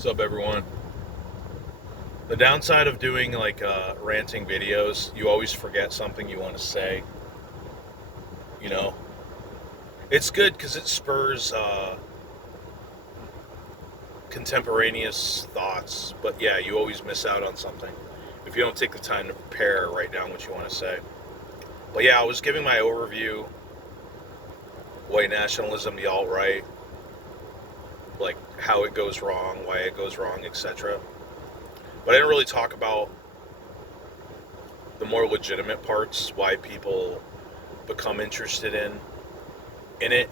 What's up, everyone? The downside of doing ranting videos, you always forget something you want to say. You know, it's good because it spurs contemporaneous thoughts, but yeah, you always miss out on something if you don't take the time to prepare or write down what you want to say. But yeah, I was giving my overview: white nationalism, the alt-right, like how it goes wrong, why it goes wrong, etc. But I didn't really talk about the more legitimate parts, why people become interested in it.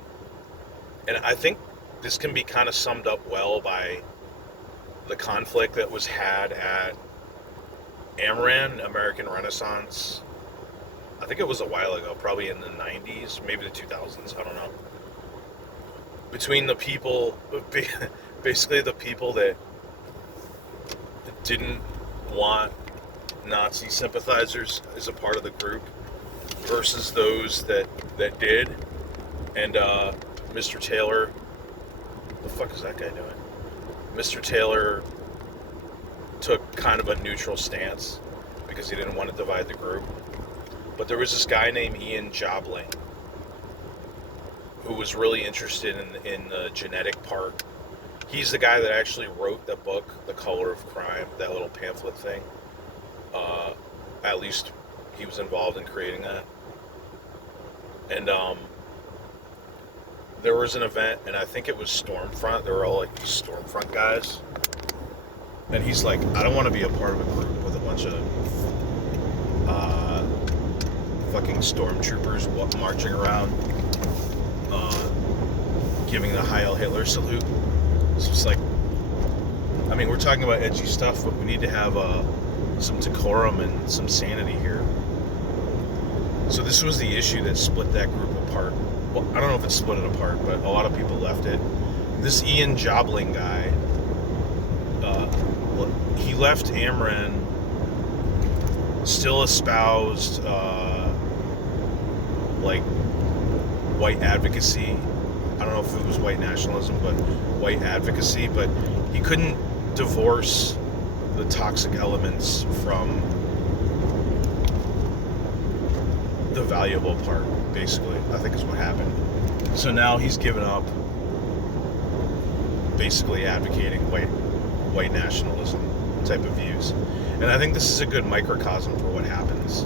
And I think this can be kind of summed up well by the conflict that was had at AMRAN, American Renaissance. I think it was a while ago, probably in the 90s, maybe the 2000s, I don't know. Between the people, basically the people that didn't want Nazi sympathizers as a part of the group versus those that did. And Mr. Taylor, what the fuck is that guy doing? Mr. Taylor took kind of a neutral stance because he didn't want to divide the group. But there was this guy named Ian Jobling who was really interested in the genetic part. He's the guy that actually wrote the book, The Color of Crime, that little pamphlet thing. At least he was involved in creating that. And there was an event, and I think it was Stormfront. They were all like these Stormfront guys. And he's like, I don't want to be a part of a group with a bunch of fucking stormtroopers marching around, giving the Heil Hitler salute. It's just like, I mean, we're talking about edgy stuff, but we need to have some decorum and some sanity here. So this was the issue that split that group apart. Well, I don't know if it split it apart, but a lot of people left it. This Ian Jobling guy, he left AMRAN, still espoused like white advocacy. I don't know if it was white nationalism, but white advocacy. But he couldn't divorce the toxic elements from the valuable part, basically, I think is what happened. So now he's given up basically advocating white nationalism type of views. And I think this is a good microcosm for what happens.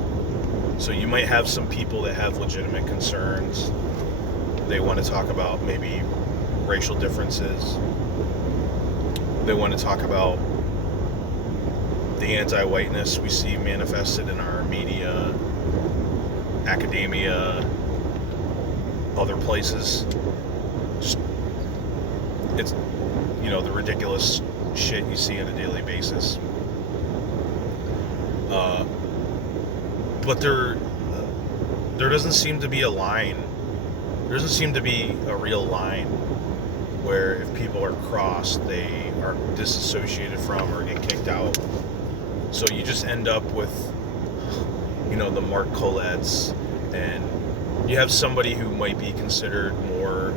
So you might have some people that have legitimate concerns. They want to talk about maybe racial differences. They want to talk about the anti-whiteness we see manifested in our media, academia, other places. Just, it's, the ridiculous shit you see on a daily basis. But there doesn't seem to be a line. There doesn't seem to be a real line where if people are crossed, they are disassociated from or get kicked out. So you just end up with, the Mark Collettes, and you have somebody who might be considered more,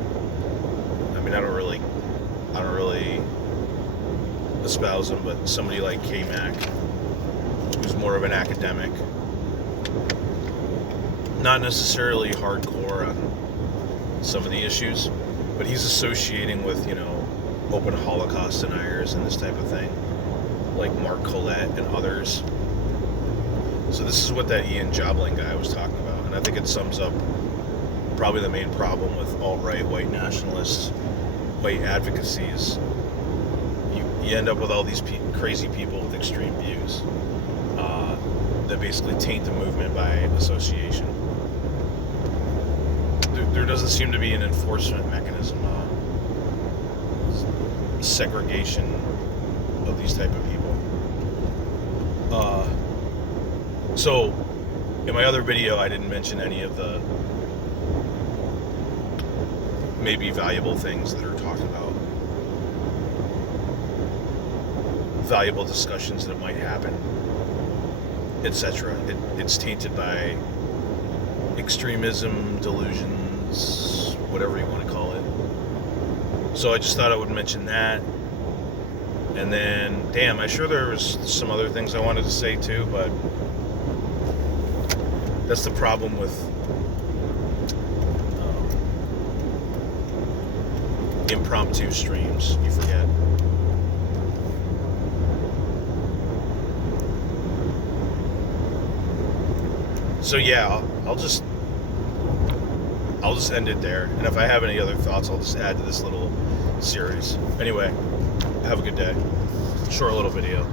I mean, I don't really espouse him, but somebody like K-Mac, who's more of an academic, not necessarily hardcore on some of the issues, but he's associating with, open Holocaust deniers and this type of thing, like Mark Collette and others. So this is what that Ian Jobling guy was talking about, and I think it sums up probably the main problem with alt-right white nationalists, white advocacies. You end up with all these crazy people with extreme views that basically taint the movement by association. There doesn't seem to be an enforcement mechanism, segregation of these type of people. So in my other video, I didn't mention any of the maybe valuable things that are talked about, valuable discussions that might happen, etc. It's tainted by extremism, delusions, whatever you want to call it. So I just thought I would mention that. And then, damn, I'm sure there was some other things I wanted to say too, but that's the problem with impromptu streams. You forget. So yeah, I'll just end it there. And if I have any other thoughts, I'll just add to this little series. Anyway, have a good day. Short little video.